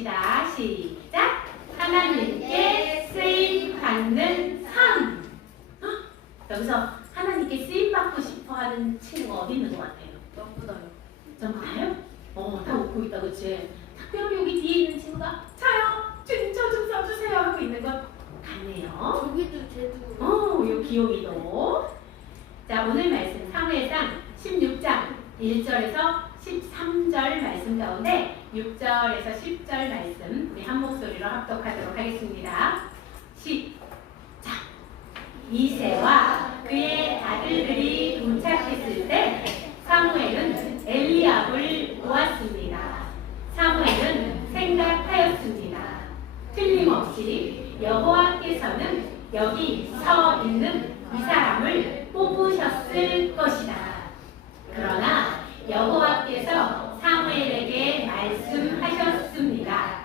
읽어봅시다. 시작! 하나님께 쓰임받는 삶. 여기서 하나님께 쓰임받고 싶어하는 친구가 어디 있는 것 같아요? 전부 다요. 전부 다요? 다 웃고 있다, 그치? 특별히 여기 뒤에 있는 친구가 저요! 주님 저 좀 써주세요! 하고 있는 것 같네요. 저기도 제도. 요 귀요미도. 자, 오늘 말씀 사무엘상 16장 1절에서 13절 말씀 가운데 6절에서 10절 말씀 우리 한 목소리로 합독하도록 하겠습니다. 시작! 이새와 그의 아들들이 도착했을 때 사무엘은 엘리압을 보았습니다. 사무엘은 생각하였습니다. 틀림없이 여호와께서는 여기 서 있는 이 사람을 뽑으셨을 것이다. 그러나 여호와께서 사무엘에게 말씀하셨습니다.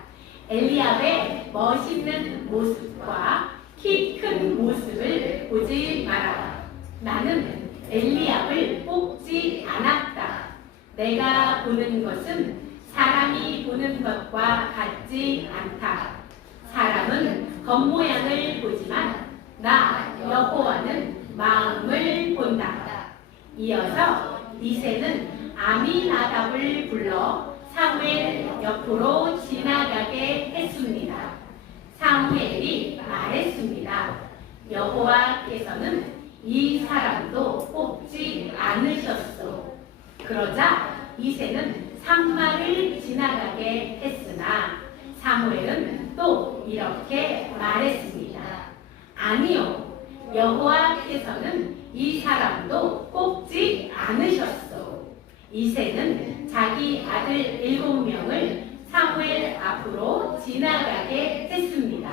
엘리압의 멋있는 모습과 키 큰 모습을 보지 마라. 나는 엘리압을 뽑지 않았다. 내가 보는 것은 사람이 보는 것과 같지 않다. 사람은 겉모양을 보지만 나 여호와는 마음을 본다. 이어서 이새는 아미나답을 불러 사무엘 옆으로 지나가게 했습니다. 사무엘이 말했습니다. 여호와께서는 이 사람도 뽑지 않으셨소. 그러자 이새는 산마를 지나가게 했으나 사무엘은 또 이렇게 말했습니다. 아니요, 여호와께서는 이 사람도 뽑지 않으셨소. 이새는 자기 아들 7명을 사무엘 앞으로 지나가게 했습니다.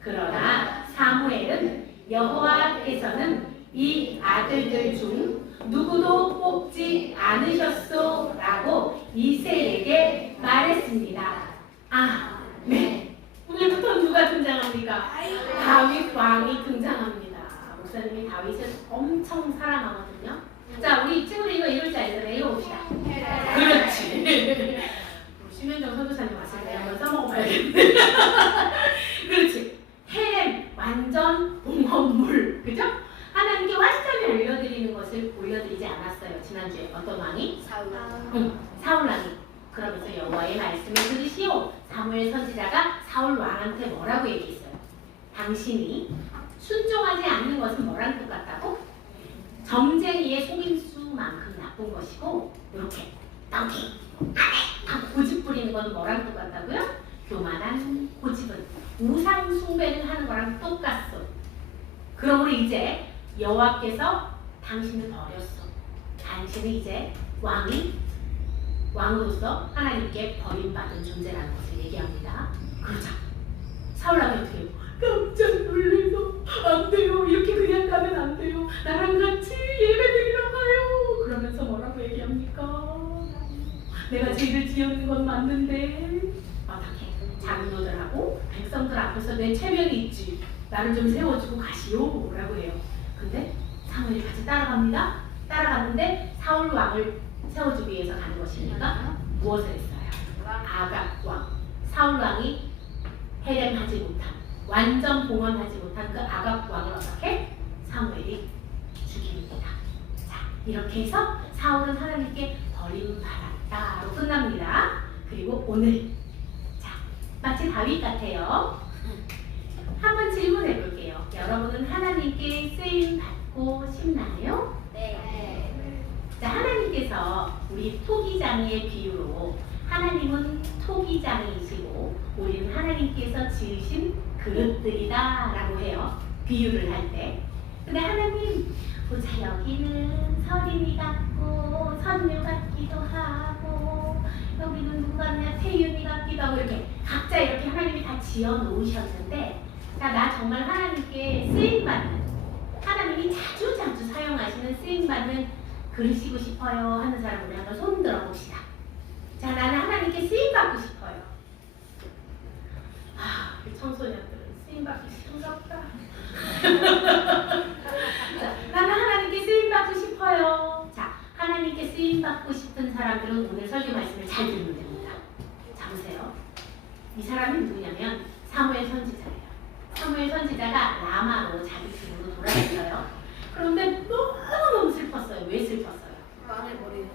그러나 사무엘은 여호와께서는 이 아들들 중 누구도 뽑지 않으셨소 라고 이새에게 말했습니다. 아, 네. 오늘부터 누가 등장합니까? 다윗 왕이 등장합니다. 목사님이 다윗을 엄청 사랑하거든요. 자, 우리 친구들 이거 읽을 줄 알잖아요. 읽어봅시다. 그렇지. 심현정 선교사님 왔을 때 한번 써먹어봐야겠네. 그렇지. 헬렘 완전 봉헌물. 그죠? 하나님께 완전히 올려드리는 것을 올려드리지 않았어요. 지난주에 어떤 왕이? 사울 왕이. 그러면서 여호와의 말씀을 들으시오. 사무엘 선지자가 사울 왕한테 뭐라고 얘기했어요? 당신이 순종하지 않는 것은 뭐랑 똑같다고? 점쟁이의 속임수만큼 나쁜 것이고 이렇게 덩킹 안해 고집 부리는 건 뭐랑 똑같다고요? 교만한 고집은 우상 숭배를 하는 거랑 똑같소. 그러므로 이제 여호와께서 당신을 버렸어. 당신은 이제 왕으로서 하나님께 버림받은 존재라는 것을 얘기합니다. 그러자 사울왕이 어떻게 해요? 깜짝 놀래서 안 돼요. 이렇게 그냥 가면 안 돼요. 나랑 같이 예배드리러 가요. 그러면서 뭐라고 얘기합니까? 내가 죄를 지었는 건 맞는데 어떻게 장로들하고 백성들 앞에서 내 체면이 있지. 나를 좀 세워주고 가시오. 라고 해요. 근데 사무엘이 같이 따라갑니다. 따라갔는데 사울 왕을 세워주기 위해서 가는 것입니까? 무엇을 했어요? 아각 왕. 사울 왕이 해рем하지 못한, 완전 봉헌하지 못한 그 아각 왕을 어떻게? 사무엘이 죽입니다. 자, 이렇게 해서 사울은 하나님께 버림받았다로 끝납니다. 그리고 오늘, 자, 마치 다윗 같아요. 한번 질문해 볼게요. 여러분은 하나님께 쓰임 받고 싶나요? 네. 자, 하나님께서 우리 토기장이의 비유로 하나님은 토기장이시고 우리는 하나님께서 지으신 그릇들이다 라고 해요. 비유를 할 때. 근데 하나님, 보자, 여기는 서린이 같고 선유 같기도 하고 여기는 누가 같냐 태윤이 같기도 하고 이렇게 각자 이렇게 하나님이 다 지어 놓으셨는데, 자, 나 정말 하나님께 쓰임받는, 하나님이 자주 사용하시는 쓰임받는 그러시고 싶어요 하는 사람 우리 한번 손 들어봅시다. 자, 나는 하나님께 쓰임받고 싶어요. 아, 우리 청소년들은 쓰임받기 싫은갑다. 자, 나는 하나님께 쓰임받고 싶어요. 자, 하나님께 쓰임받고 싶은 사람들은 오늘 설교 말씀을 잘 듣는 됩니다. 자, 보세요. 이 사람이 누구냐면 사무엘 선지자예요. 사무엘 선지자가 라마로 자기 집으로 돌아갔어요. 그런데 너무너무 슬펐어요. 왜 슬펐어요? 왕을 버리고.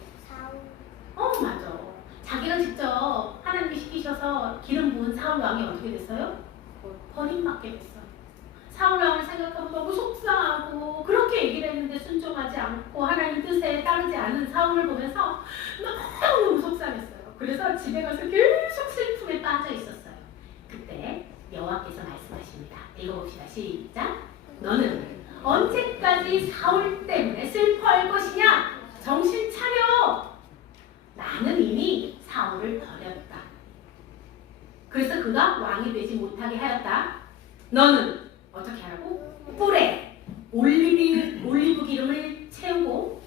맞아. 자기가 직접 하나님이 시키셔서 기름 부은 사울 왕이 어떻게 됐어요? 버림받게 됐어요. 사울 왕을 생각하면 너무 속상하고 그렇게 얘기를 했는데 순종하지 않고 하나님 뜻에 따르지 않은 사울을 보면서 너무 속상했어요. 그래서 집에 가서 계속 슬픔에 빠져 있었어요. 그때 여호와께서 말씀하십니다. 읽어봅시다. 시작. 너는 언제까지 사울 때문에 슬퍼할 것이냐? 정신 차려. 나는 이미 사울을 버렸다. 그래서 그가 왕이 되지 못하게 하였다. 너는 어떻게 하라고? 뿔에 올리브 기름을 채우고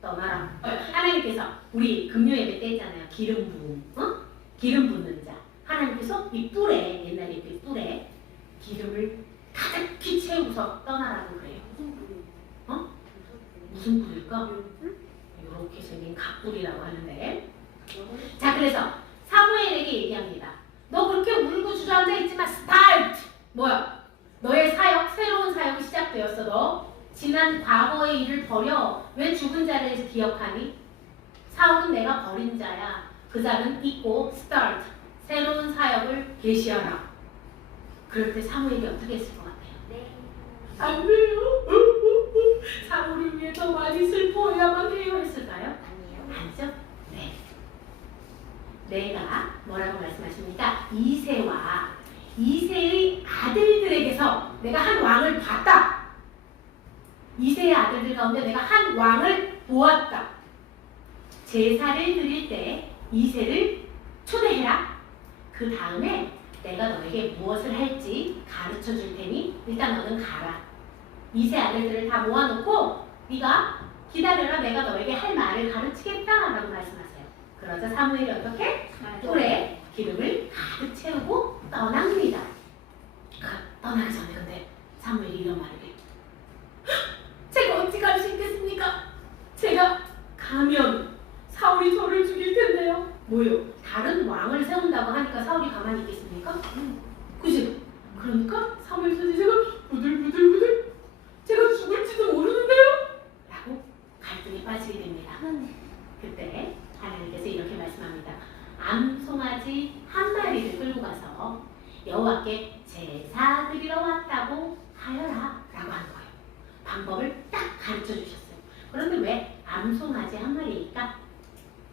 떠나라. 하나님께서 우리 금요 예배 때 있잖아요. 기름 부음, 기름 붓는 자. 하나님께서 이 뿔에, 옛날에 그 뿔에 기름을 가득히 채우고서 떠나라고 그래요. 무슨 뿔일까? 이렇게 생긴 각뿔이라고 하는데, 자, 그래서 사무엘에게 얘기합니다. 너 그렇게 울고 주저앉아 있지만 스타트! 뭐야? 너의 사역, 새로운 사역이 시작되었어. 너 지난 과거의 일을 버려. 왜 죽은 자를 기억하니? 사울은 내가 버린 자야. 그 자는 잊고 스타트, 새로운 사역을 개시하라. 그럴 때 사무엘이 어떻게 했을 것 같아요? 네. 안 돼요. 사울을 위해 더 많이 슬퍼해야만 해요 했을까요? 아니에요. 아니죠? 네. 내가 뭐라고 말씀하십니까? 이새의 아들들에게서 내가 한 왕을 봤다. 이새의 아들들 가운데 내가 한 왕을 보았다. 제사를 드릴 때 이새를 초대해라. 그 다음에 내가 너에게 무엇을 할지 가르쳐 줄 테니 일단 너는 가라. 이새 아들들을 다 모아놓고 네가 기다려라. 내가 너에게 할 말을 가르치겠다라고 말씀하세요. 그러자 사무엘이 어떻게? 뿔에 기름을 가득 채우고 떠납니다. 떠나기 전에 근데 사무엘이 이런 말을 해요. 제가 어찌 갈 수 있겠습니까? 제가 가면 사울이 저를 죽일 텐데요. 뭐요? 다른 왕을 세운다고 하니까 사울이 가만히 있겠습니까? 그지? 그러니까 사무엘 선지자가 부들부들 제가 죽을지도 모르는데요? 라고 갈등에 빠지게 됩니다. 그때 하나님께서 이렇게 말씀합니다. 암송아지 한 마리를 끌고 가서 여호와께 제사 드리러 왔다고 하여라 라고 한 거예요. 방법을 딱 가르쳐 주셨어요. 그런데 왜 암송아지 한 마리일까?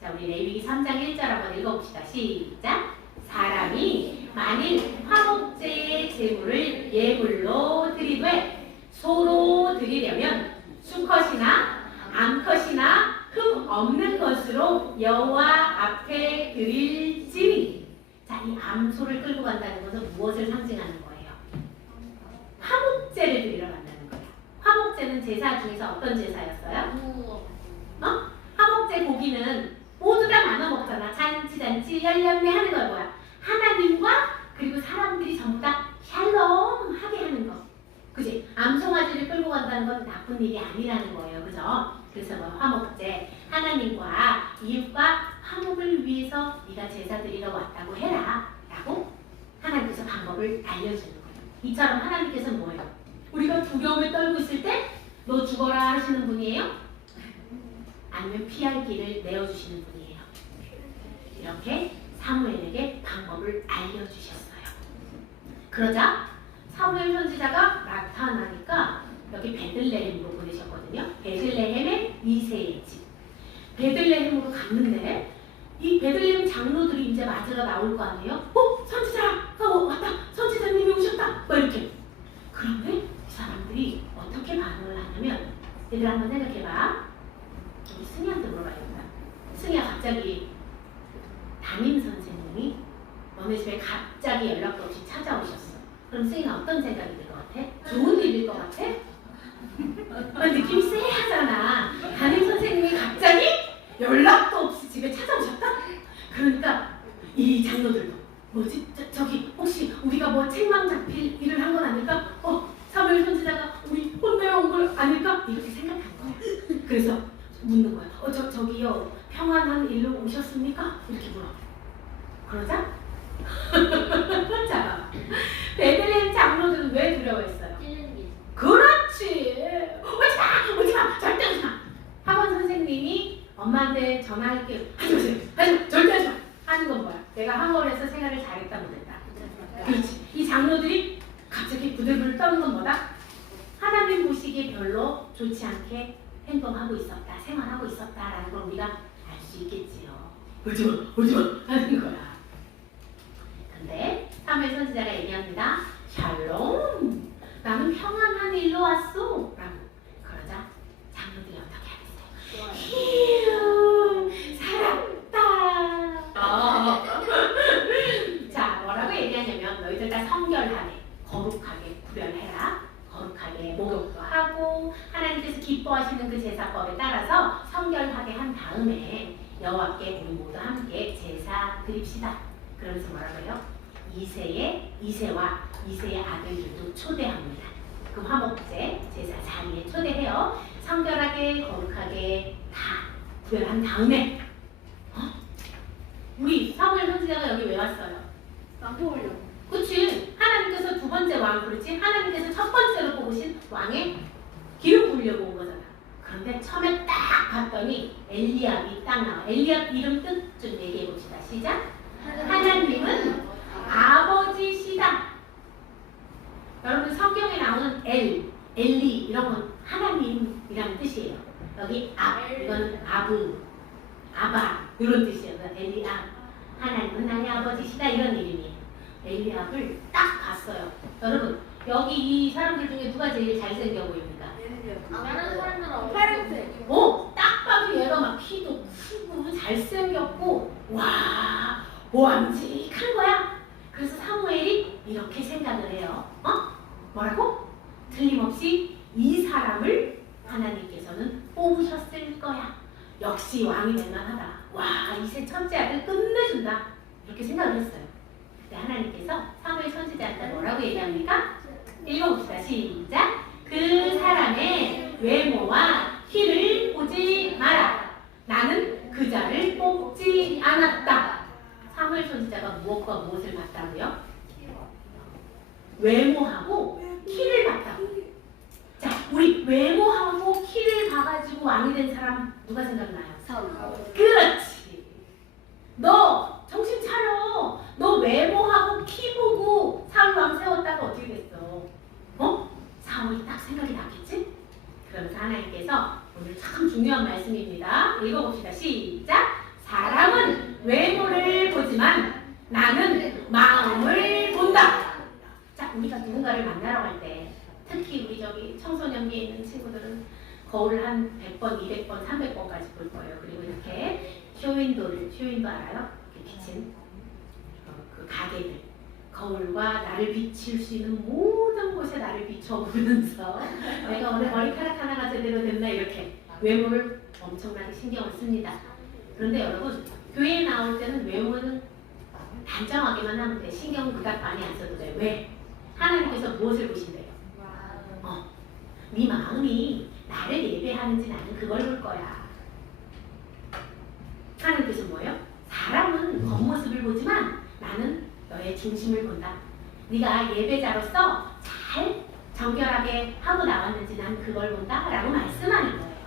자, 우리 레위기 3장 1절 한번 읽어봅시다. 시작! 사람이 만일 화목제의 제물을 예물로 드리되 소로 드리려면 수컷이나 암컷이나 흠 없는 것으로 여호와 앞에 드릴지니. 자, 이 암소를 끌고 간다는 것은 무엇을 상징하는 거예요? 화목제를 드리러 간다는 거예요. 화목제는 제사 중에서 어떤 제사였어요? 화목제 고기는 모두 다 나눠 먹잖아. 잔치 열렸네 하는 거 뭐야? 하나님과 그리고 사람들이 전부 다 샬롬하게 하는 거. 그지? 암송아지를 끌고 간다는 건 나쁜 일이 아니라는 거예요. 그죠? 그래서 뭐 화목제, 하나님과 이웃과 화목을 위해서 네가 제사 드리러 왔다고 해라 라고 하나님께서 방법을 알려주는 거예요. 이처럼 하나님께서는 뭐예요? 우리가 두려움에 떨고 있을 때 너 죽어라 하시는 분이에요? 아니면 피할 길을 내어주시는 분이에요? 이렇게 사무엘에게 방법을 알려주셨어요. 그러자 사무엘 선지자가 나타나니까 여기 베들레헴으로 보내셨거든요. 베들레헴의 이새의 집. 베들레헴으로 갔는데 이 베들레헴 장로들이 이제 맞으러 나올 거 아니에요? 선지자가 왔다. 선지자님이 오셨다. 뭐 이렇게. 그런데 이 사람들이 어떻게 반응을 하냐면, 얘들 한번 생각해봐. 우리 승희한테 물어봐야겠다. 승희야, 갑자기 담임 선생님이 너네 집에 갑자기 연락도 없이 찾아오셨어. 그럼 승희는 어떤 생각이 들 것 같아? 좋은 일일 것 같아? 느낌이 쎄하잖아. 담임 선생님이 갑자기 연락도 없이 집에 찾아오셨다? 그러니까 이 장로들도 뭐지? 저기 혹시 우리가 뭐 책망 잡힐 일을 한 건 아닐까? 사무엘 선지자가 우리 혼내러 온 걸 아닐까? 이렇게 생각한 거야. 그래서 묻는 거야. 저기요 평안한 일로 오셨습니까? 이렇게 물어. 그러자 자, 베들레헴 장로들은 왜 두려워했어요? 찔리는 게 있어. 그렇지. 오지 마, 절대 오지 마. 학원 선생님이 엄마한테 전화할게요. 하지 마세요. 절대 하지 마. 하는 건 뭐야? 내가 학원에서 생활을 잘했다 못했다. 그렇지. 이 장로들이 갑자기 부들부들 떠는 건 뭐다? 하나님 보시기에 별로 좋지 않게 행동하고 있었다, 생활하고 있었다라는 걸 우리가 알 수 있겠지요. 오지 마 하는 거야. 근데 사무엘 선지자가 얘기합니다. 샬롬, 나는 평안한 일로 왔소. 라고 그러자 장로들이 어떻게 하겠어요? 휴, 살았다. 자, 뭐라고 얘기하냐면 너희들 다 성결하게, 거룩하게 구별해라. 거룩하게 목욕도 하고 하나님께서 기뻐하시는 그 제사법에 따라서 성결하게 한 다음에 여호와께 우리 모두 함께 제사 드립시다. 그러면서 뭐라고 해요? 이세와 이세의 아들들도 초대합니다. 그 화목제 제사 자리에 초대해요. 성결하게 거룩하게 다 구별한 다음에 우리 사무엘 선지자가 여기 왜 왔어요? 망토 올려. 그치? 하나님께서 두 번째 왕, 그렇지? 하나님께서 첫 번째로 뽑으신 왕의 기름 부으려고 온 거잖아. 그런데 처음에 딱 봤더니 엘리압이 딱 나와. 엘리압 이름 뜻 좀 얘기해 봅시다. 시작. 하나님은 아버지시다. 여러분 성경에 나오는 엘리 이런 건 하나님이라는 뜻이에요. 여기 이건 아바 이런 뜻이에요. 엘리압. 하나님은 나의 아버지시다 이런 이름이에요. 엘리압을 딱 봤어요. 여러분 여기 이 사람들 중에 누가 제일 잘생겨 보입니까? 다른 사람들은 파란색. 딱 봐도 얘가 막 키도 크고 잘생겼고 와 왕직한 거야. 그래서 사무엘이 이렇게 생각을 해요. 뭐라고? 틀림없이 이 사람을 하나님께서는 뽑으셨을 거야. 역시 왕이 될 만하다. 와 이세 첫째 아들 끝내준다. 이렇게 생각을 했어요. 그때 하나님께서 사무엘 선지자한테 뭐라고 얘기합니까? 읽어봅시다. 시작. 그 사람의 외모와 키를 보지 마라. 나는 그 자를 뽑지 않았다. 사무엘 선지자가 무엇과 무엇을 봤다고요? 외모하고 키를 봤다고. 자, 우리 외모하고 키를 봐가지고 왕이 된 사람 누가 생각나요? 사울. 그렇지. 너 정신 차려. 너 외모하고 키 보고 사울 왕 세웠다가 어떻게 됐어? 사울이 딱 생각이 났겠지? 그러면서 하나님께서 오늘 참 중요한 말씀입니다. 읽어봅시다. 시작. 사람은 외모를 보지만 나는 마음을 본다. 자, 우리가 누군가를 만나러 갈 때 특히 우리 저기 청소년기에 있는 친구들은 거울을 한 100번, 200번, 300번까지 볼 거예요. 그리고 이렇게 쇼윈도 알아요? 이렇게 비친 그 가게들. 거울과 나를 비칠 수 있는 모든 곳에 나를 비춰보면서 내가 오늘 머리카락 하나가 제대로 됐나 이렇게 외모를 엄청나게 신경을 씁니다. 그런데 여러분 교회에 나올 때는 외모는 단정하게만 하면 돼. 신경 그닥 많이 안 써도 돼. 왜? 하나님께서 무엇을 보신대요? 네 마음이 나를 예배하는지 나는 그걸 볼 거야. 하나님께서 뭐예요? 사람은 겉모습을 보지만 나는 너의 중심을 본다. 네가 예배자로서 잘 정결하게 하고 나왔는지 난 그걸 본다 라고 말씀하는 거예요.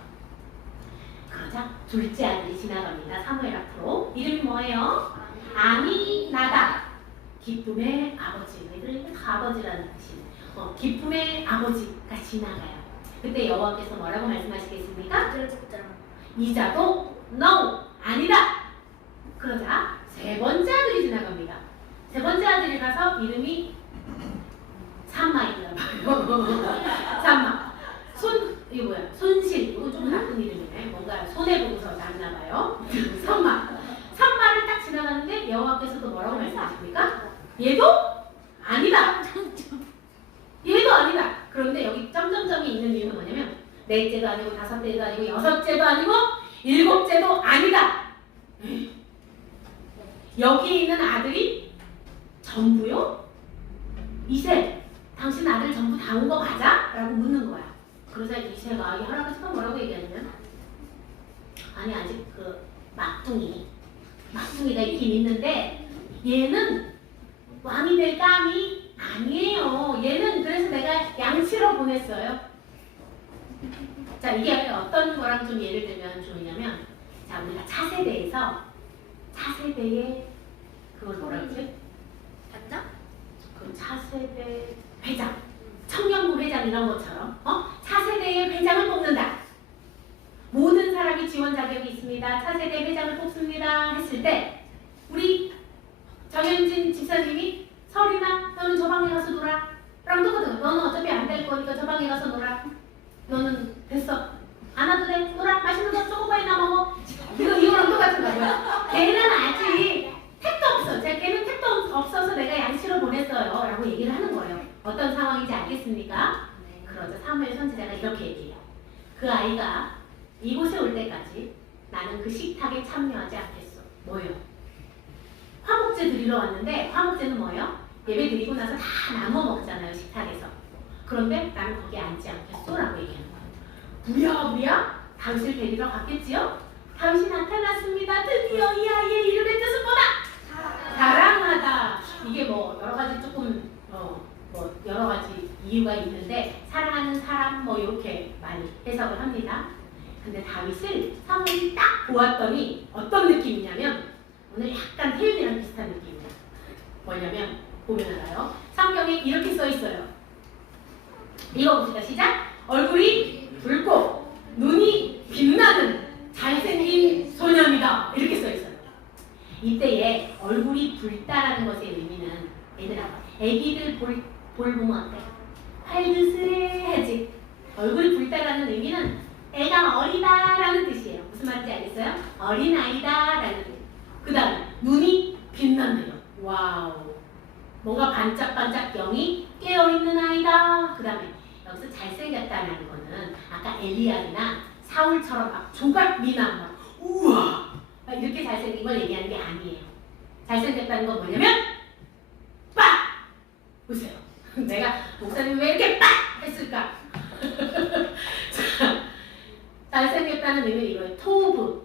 그러자 둘째 아들이 지나갑니다. 사무엘 앞으로. 이름이 뭐예요? 아미나답. 기쁨의 아버지. 얘들은 다 아버지라는 뜻이에요. 기쁨의 아버지가 지나가요. 그때 여호와께서 뭐라고 말씀하시겠습니까? 이자도 no 아니다. 그러자 세 번째 아들이 지나갑니다. 세 번째 아들이 가서 이름이 삼마인가 봐요. 삼마. 이거 뭐야? 손실. 이거 좀 나쁜 이름이네. 뭔가 손해보고서 났나 봐요. 삼마를 딱 지나가는데 여호와께서도 뭐라고 말씀하십니까? 얘도 아니다. 얘도 아니다. 그런데 여기 점점점이 있는 이유는 뭐냐면 넷째도 아니고 다섯째도 아니고 여섯째도 아니고 일곱째도 아니다. 여기 있는 아들이 전부요? 이세, 당신 아들 전부 다 온 거 맞아? 라고 묻는 거야. 그러자 이세가 이 할아버지가 뭐라고 얘기하냐면 아니 아직 그 막둥이가 있긴 있는데 얘는 왕이 될 감이 아니에요. 얘는 그래서 내가 양치로 보냈어요. 자, 이게 어떤 거랑 좀 예를 들면 좋으냐면, 자, 우리가 차세대에서 차세대의 그걸 뭐라 그러지? 반장? 그 차세대 회장, 청년부 회장 이런 것처럼 차세대의 회장을 뽑는다. 모든 사람이 지원 자격이 있습니다. 차세대 회장을 뽑습니다. 했을 때 우리 정현진 집사님이 설이나 너는 저 방에 가서 놀아. 라고 똑같은 거. 너는 어차피 안 될 거니까 저 방에 가서 놀아. 너는 됐어. 안 와도 돼. 놀아. 맛있는 거 초코파이나 먹어. 이거랑 똑같은 거고요. 걔는 아직 택도 없어. 걔는 택도 없어서 내가 양치로 보냈어요. 라고 얘기를 하는 거예요. 어떤 상황인지 알겠습니까? 그러자 사무엘 선지자가 이렇게 얘기해요. 그 아이가 이곳에 올 때까지 나는 그 식탁에 참여하지 않겠어. 뭐예요? 화목제 드리러 왔는데 화목제는 뭐예요? 예배 드리고 나서 다 나눠 먹잖아요. 식탁에서. 그런데 나는 거기에 앉지 않겠어. 라고 얘기하는 거예요. 뭐야? 다윗을 데리러 갔겠지요? 다윗이 나타났습니다. 드디어 이 아이의 이름의 뜻은 뭐다? 사랑하다. 이게 뭐 여러 가지 조금 뭐 여러 가지 이유가 있는데 사랑하는 사람 뭐 이렇게 많이 해석을 합니다. 근데 다윗을 사무엘이 딱 보았더니 어떤 느낌이냐면 오늘 약간 태윤이랑 비슷한 느낌이에요. 뭐냐면 보면 알아요. 성경에 이렇게 써 있어요. 읽어봅시다. 시작. 얼굴이 붉고 눈이 빛나는 잘생긴 소년이다. 이렇게 써 있어요. 이때에 얼굴이 붉다라는 것의 의미는 얘들아, 애기들 볼 보면 어때? 활그스해지. 얼굴이 붉다라는 의미는 애가 어리다라는 뜻이에요. 무슨 말인지 알겠어요? 어린아이다라는 뜻. 그 다음에 눈이 빛난대요. 와우. 뭔가 반짝반짝 영이 깨어있는 아이다. 그 다음에 여기서 잘생겼다는 거는 아까 엘리야나 사울처럼 막 조각 미남 막 우와 막 이렇게 잘생긴 걸 얘기하는 게 아니에요. 잘생겼다는 건 뭐냐면 빡! 보세요. 내가 목사님 왜 이렇게 빡! 했을까? 자, 잘생겼다는 의미는 이거예요. 토부.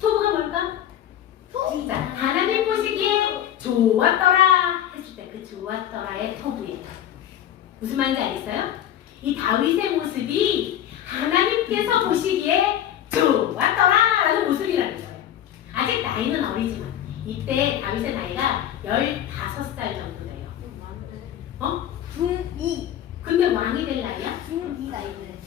토부가 뭘까? 자, 하나님 보시기에 좋았더라 했을 때 그 좋았더라의 토부예요. 무슨 말인지 알겠어요? 이 다윗의 모습이 하나님께서 보시기에 좋았더라 라는 모습이라는 거예요. 아직 나이는 어리지만 이때 다윗의 나이가 15살 정도 돼요. 중2. 근데 왕이 될 나이야? 중2 나이네.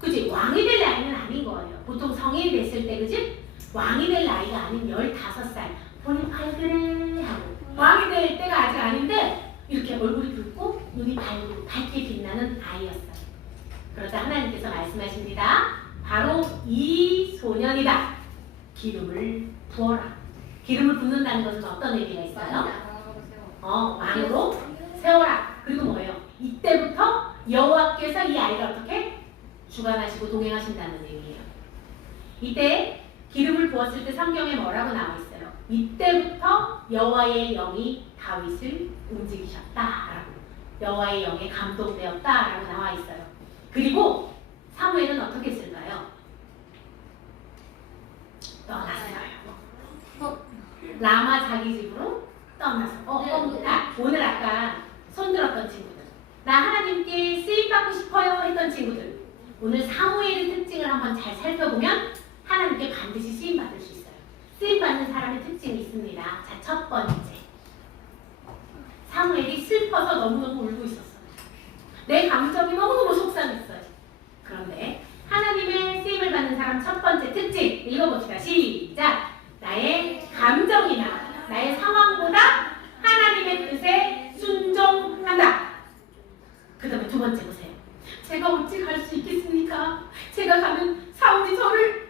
그치? 왕이 될 나이는 아닌 거예요. 보통 성인이 됐을 때, 그치? 왕이 될 나이가 아닌 15살. 본인 발그레 하고. 왕이 될 때가 아직 아닌데, 이렇게 얼굴이 붉고, 눈이 밝게 빛나는 아이였어요. 그러자 하나님께서 말씀하십니다. 바로 이 소년이다. 기름을 부어라. 기름을 붓는다는 것은 어떤 의미가 있어요? 왕으로 세워라. 그리고 뭐예요? 이때부터 여호와께서 이 아이를 어떻게? 주관하시고 동행하신다는 의미예요. 이때 기름을 부었을 때 성경에 뭐라고 나와 있어요? 이때부터 여호와의 영이 다윗을 움직이셨다라고, 여호와의 영에 감동되었다라고 나와 있어요. 그리고 사무엘은 어떻게 했을까요? 떠났어요. 라마 자기 집으로 떠나서 오늘 아까 손들었던 친구들, 나 하나님께 쓰임받고 싶어요 했던 친구들, 오늘 사무엘의 특징을 한번 잘 살펴보면 하나님께 반드시 쓰임받을 수 있어요. 쓰임받는 사람의 특징이 있습니다. 자, 첫 번째, 사무엘이 슬퍼서 너무너무 울고 있었어요. 내 감정이 너무너무 속상했어요. 그런데 하나님의 쓰임을 받는 사람 첫 번째 특징 읽어봅시다. 시작! 나의 감정이나 나의 상황보다 하나님의 뜻에 순종한다. 그 다음에 두 번째 보세요. 제가 어찌 갈 수 있겠습니까? 제가 가면 사울이 저를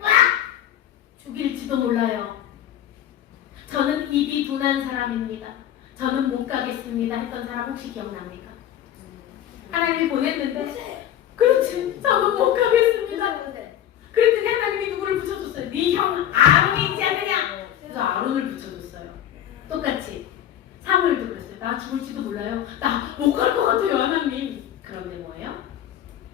죽일지도 몰라요. 저는 입이 둔한 사람입니다. 저는 못 가겠습니다 했던 사람 혹시 기억납니까? 하나님이 보냈는데 그렇지, 저는 못 가겠습니다. 그랬더니 하나님이 누구를 붙여줬어요? 네 형 아론이 있지 않느냐? 그래서 아론을 붙여줬어요. 똑같이 사무엘도 그랬어요. 나 죽을지도 몰라요. 나 못 갈 것 같아요 하나님. 그런데 뭐예요?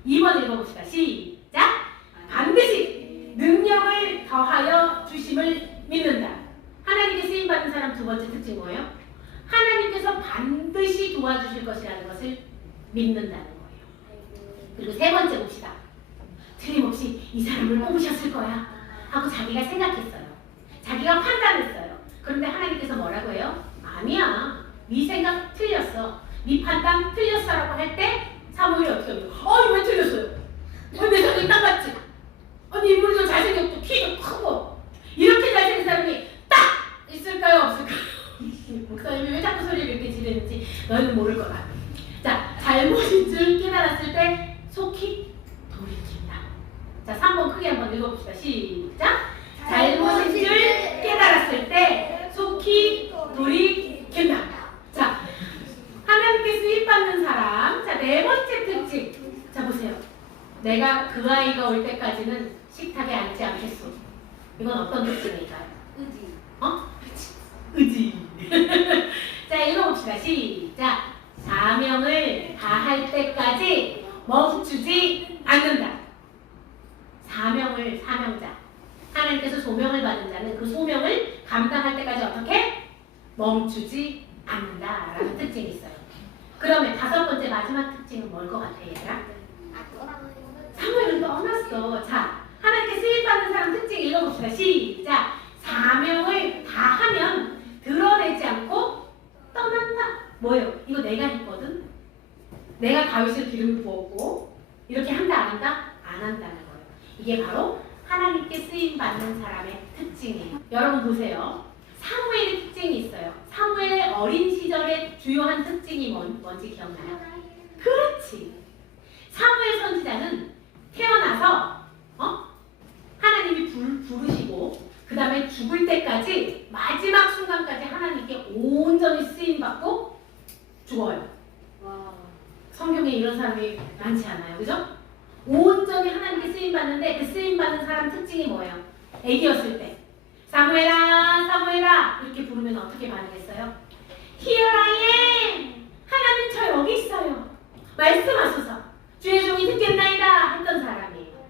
2번 읽어봅시다. 시작! 반드시 능력을 더하여 주심을 믿는다. 하나님께 쓰임받는 사람 사람 두 번째 특징 뭐예요? 하나님께서 반드시 도와주실 것이라는 것을 믿는다는 거예요. 그리고 세 번째 봅시다. 틀림없이 이 사람을 뽑으셨을 거야 하고 자기가 생각했어요. 자기가 판단했어요. 그런데 하나님께서 뭐라고 해요? 아니야. 네 생각 틀렸어. 네 판단 틀렸어라고 할 때 사무엘이 어떻게 해요? 아니 왜 틀렸어요? 내 생각이 딱 맞지? 아니 인물도 잘생겼고 키도 크고 이렇게 잘생긴 사람이 딱 있을까요? 없을까요? 목사님이 왜 자꾸 소리를 이렇게 지르는지 너희는 모를 거다. 자, 잘못인 줄 깨달았을 때 속히 돌이킨다. 자, 3번 크게 한번 읽어봅시다. 시작! 잘못인 줄 깨달았을 때 속히 돌이킨다. 자, 하나님께 쓰임받는 사람. 자, 네 번째 특징. 자, 보세요. 내가 그 아이가 올 때까지는 식탁에 앉지 않겠소. 이건 어떤 특징일까요? 의지. 의지. 자, 읽어봅시다. 시작. 사명을 다할 때까지 멈추지 않는다. 사명자. 하나님께서 소명을 받은 자는 그 소명을 감당할 때까지 어떻게? 멈추지 않는다라는 특징이 있어요. 그러면 다섯 번째 마지막 특징은 뭘 것 같아요, 얘들아? 사무엘은 떠났어. 자, 하나님께 쓰임받는 사람 특징 읽어봅시다. 시작. 사명을 다하면 드러내지 않고 떠난다. 뭐예요? 이거 내가 했거든. 내가 다윗을 기름을 부었고 이렇게 한다 안 한다? 안 한다는 거예요. 이게 바로 하나님께 쓰임받는 사람의 특징이에요. 여러분 보세요. 사무엘의 특징이 있어요. 사무엘의 어린 시절의 주요한 특징이 뭔지 기억나요? 그렇지. 사무엘 선지자는 태어나서 하나님이 부르시고 그 다음에 죽을 때까지 마지막 순간까지 하나님께 온전히 쓰임받고 죽어요. 와. 성경에 이런 사람이 많지 않아요. 그죠? 온전히 하나님께 쓰임받는데 그 쓰임받는 사람 특징이 뭐예요? 애기였을 때 사무엘아 사무엘아 이렇게 부르면 어떻게 반응했어요? Here I am! 하나님 저 여기 있어요. 말씀하소서. 주의 종이 듣겠나이다 했던 사람이에요.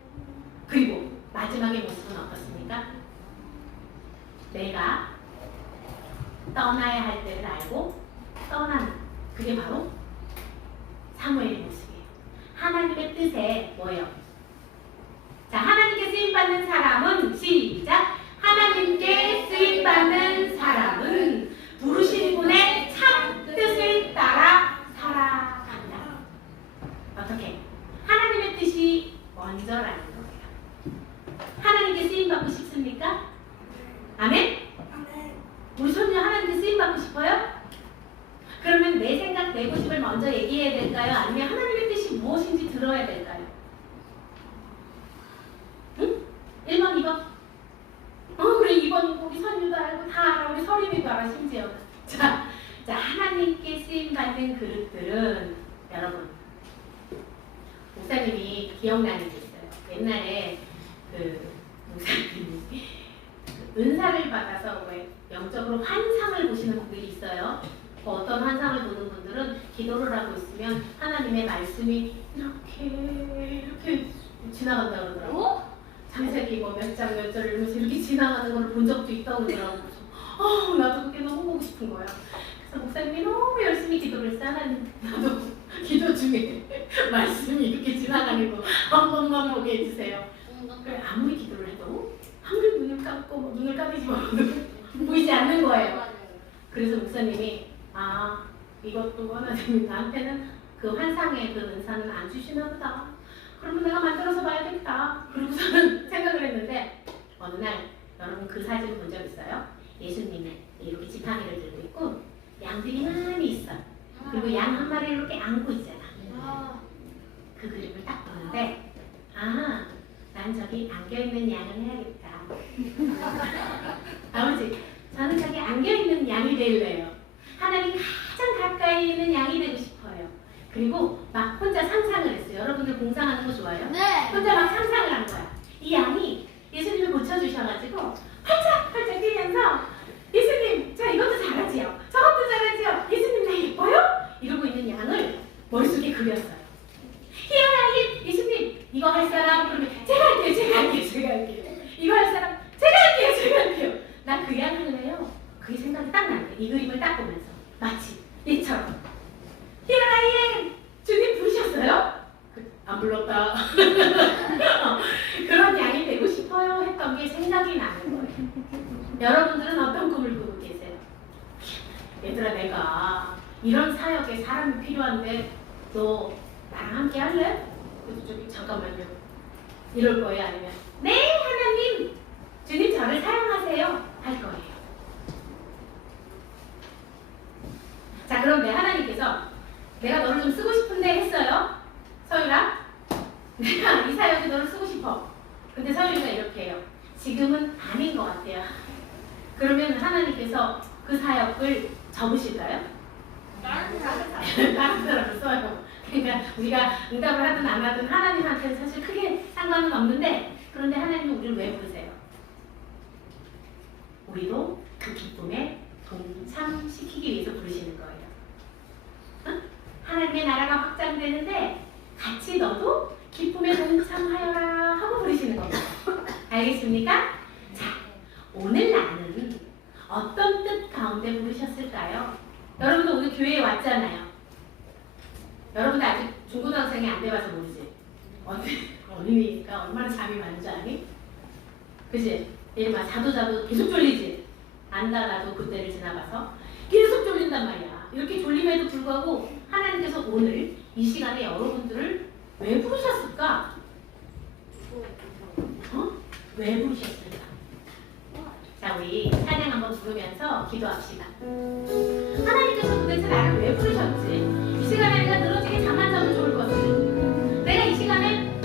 그리고 마지막의 모습은 어떻습니까? 내가 떠나야 할 때를 알고 떠나는 그게 바로 사무엘의 모습이에요. 하나님의 뜻에 뭐예요? 자, 하나님께 쓰임받는 사람은 시작! 하나님께 쓰임받는 사람은 부르신 분의 참 뜻을 따라 살아간다. 어떻게? 하나님의 뜻이 먼저라는 거예요. 하나님께 쓰임받고 싶습니까? 아멘? 우리 손녀 하나님께 쓰임받고 싶어요? 그러면 내 생각, 내 고집을 먼저 얘기해야 될까요? 아니면 하나님의 뜻이 무엇인지 들어야 될까요? 응? 1번, 2번? 그래 2번이고 우리 선유도 알고 다 알아. 우리 서림이도 알아 심지어. 자, 하나님께 쓰임받는 그릇들은 여러분 목사님이 기억나는 게 있어요. 옛날에 그 목사님이 은사를 받아서 왜 영적으로 환상을 보시는 분들이 있어요. 어떤 환상을 보는 분들은 기도를 하고 있으면 하나님의 말씀이 이렇게 지나간다고 그러더라고요. 창세기 뭐 몇 장 몇 절 이러면서 이렇게 지나가는 걸 본 적도 있다고 그러더라고요. 나도 그게 너무 보고 싶은 거야. 그래서 목사님이 너무 열심히 기도를 했어요. 하나님 나도 기도 중에 말씀이 이렇게 지나가는 거 한 번만 보게 해주세요. 그래 아무리 기도를 해도 아무리 눈을 감고 눈을 감이지 말아도 보이지 않는 거예요. 그래서 목사님이 이것도 하나님 나한테는 그 환상의 그 은사는 안 주시나 보다. 그러면 내가 만들어서 봐야겠다. 그러고서는 생각을 했는데 어느 날 여러분 그 사진 본 적 있어요? 예수님이 이렇게 지팡이를 들고 있고 양들이 많이 있어. 그리고 양 한 마리를 이렇게 안고 있잖아. 그 그림을 딱 보는데 난 저기 안겨있는 양을 해야겠다. 아버지 저는 저기 안겨있는 양이 될래요. 하나님 가장 가까이 있는 양이 되고 싶어요. 그리고 막 혼자 상상을 했어요. 여러분들 공상하는 거 좋아요? 네. 혼자 막 상상을 한 거야. 이 양이 예수님을 고쳐주셔가지고 팔짝 뛰면서 예수님 저 이것도 잘하지요. 저것도 잘하지요. 예수님 나 예뻐요? 이러고 있는 양을 머릿속에 그렸어요. 희연하게 예수님 이거 할 사람 그러면 제가 할게요. 이거 할 사람 제가 할게요. 나 그 양 할래요. 그게 생각이 딱 이 그림을 딱 보면서 마치 이처럼 Here I am! 주님 부르셨어요? 안 불렀다. 그런 양이 되고 싶어요 했던 게 생각이 나는 거예요. 여러분들은 어떤 꿈을 꾸고 계세요? 얘들아, 내가 이런 사역에 사람이 필요한데 너 나랑 함께 할래? 그래서 저기 잠깐만요. 이럴 거예요? 아니면 네 하나님 주님 저를 사용하세요 할 거예요. 자, 그런데 하나님께서 내가 너를 좀 쓰고 싶은데 했어요. 서유라, 내가 이 사역에 너를 쓰고 싶어. 근데 서유리가 이렇게 해요. 지금은 아닌 것 같아요. 그러면 하나님께서 그 사역을 접으실까요? 다른 사람. 다른 사람을 써요. 그러니까 우리가 응답을 하든 안 하든 하나님한테는 사실 크게 상관은 없는데, 그런데 하나님은 우리를 왜 부르세요? 우리도 그 기쁨에 동참시키기 위해서 부르시는 거예요. 응? 하나님의 나라가 확장되는데 같이 너도 기쁨에 동참하여라 하고 부르시는 겁니다. 알겠습니까? 자, 오늘 나는 어떤 뜻 가운데 부르셨을까요? 여러분도 오늘 교회에 왔잖아요. 여러분도 아직 중고등학생이 안 돼봐서 모르지? 어린이니까 얼마나 잠이 많은 줄 아니? 그치? 예를 막 자도 계속 졸리지? 안다 나도 그때를 지나가서 계속 졸린단 말이야. 이렇게 졸림에도 불구하고 하나님께서 오늘 이 시간에 여러분들을 왜 부르셨을까? 왜 부르셨을까? 자, 우리 찬양 한번 부르면서 기도합시다. 하나님께서 도대체 나를 왜 부르셨지? 이 시간에 내가 늘어지게 잠 안 자면 좋을 것을, 내가 이 시간에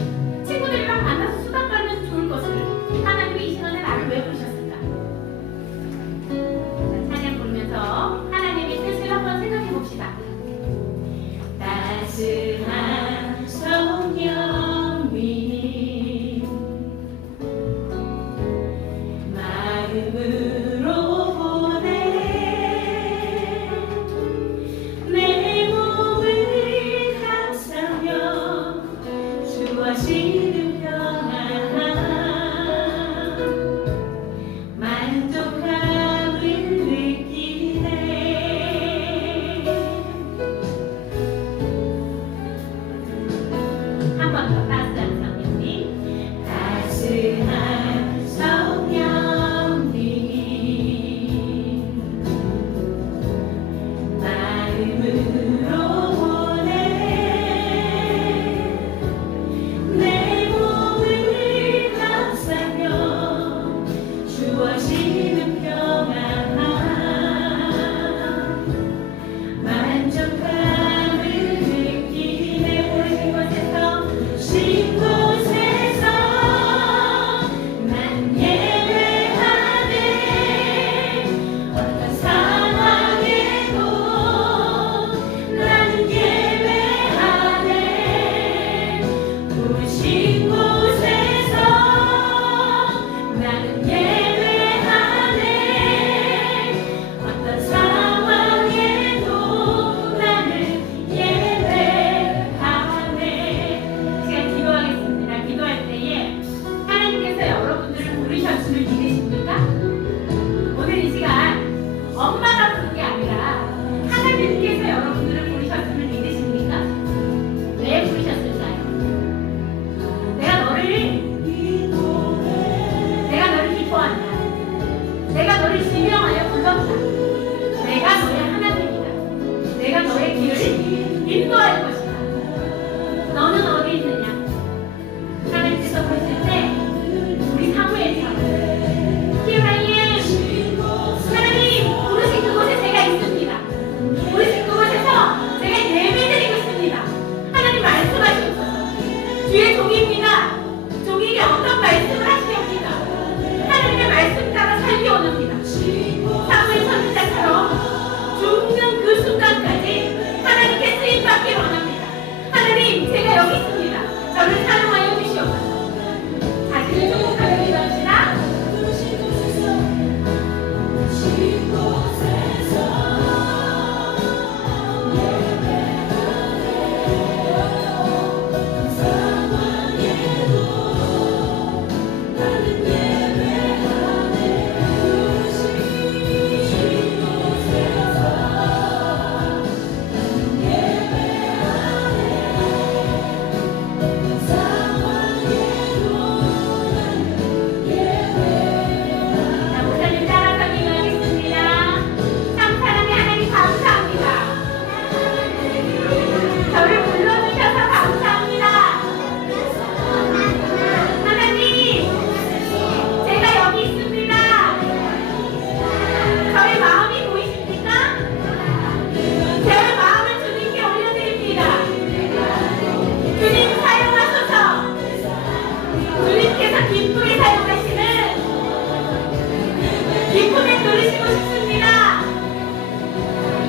친구들이랑 만나서 수다 떨면서 좋을 것을, 하나님이 이 시간에 나를 왜 부르셨을까? 자, 찬양 부르면서 하나님의 뜻을 한번 생각해 봅시다. 따스한 성령 위임 마음으로 보내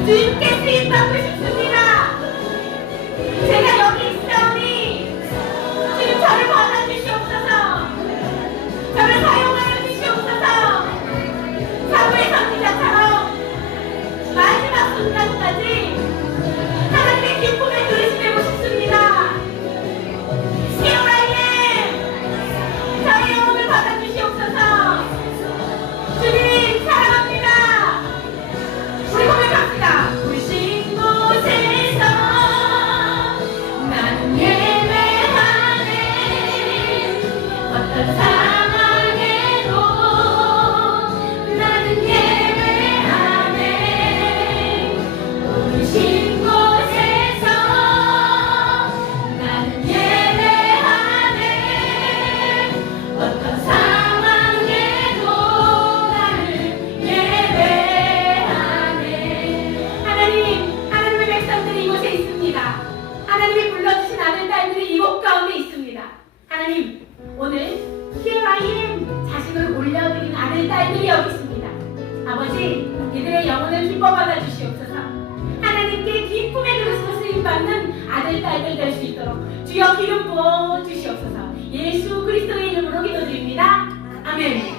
주님께 쓰임받고 싶습니다. 제가 여기 있사오니 주님 저를 받아주시옵소서. 저를 사용하여 주시옵소서. 사부의 선지자처럼 마지막 순간까지 하나님의 기쁨의 그릇이 되고 싶습니다. Here I am. 저의 영혼을 받아주시옵소서. 주님 사랑합니다. 우리 고백합시다. 부신 곳에서 나는 예배하네. 어떤 상황에도 나는 예배하네. 부신 곳에서 나는 예배하네. 어떤 상황에도 나는 예배하네. 하나님의 백성들이 이곳에 있습니다. 하나님이 불러주신 아들, 딸들이 이곳 가운데 있습니다. 하나님, 오늘 Here I am 자신을 올려드린 아들, 딸들이 여기 있습니다. 아버지, 이들의 영혼을 기뻐 받아주시옵소서. 하나님께 기쁨의 그릇으로 쓰임받는 아들, 딸들 될 수 있도록 주여 기름 부어 주시옵소서. 예수 그리스도의 이름으로 기도드립니다. 아멘.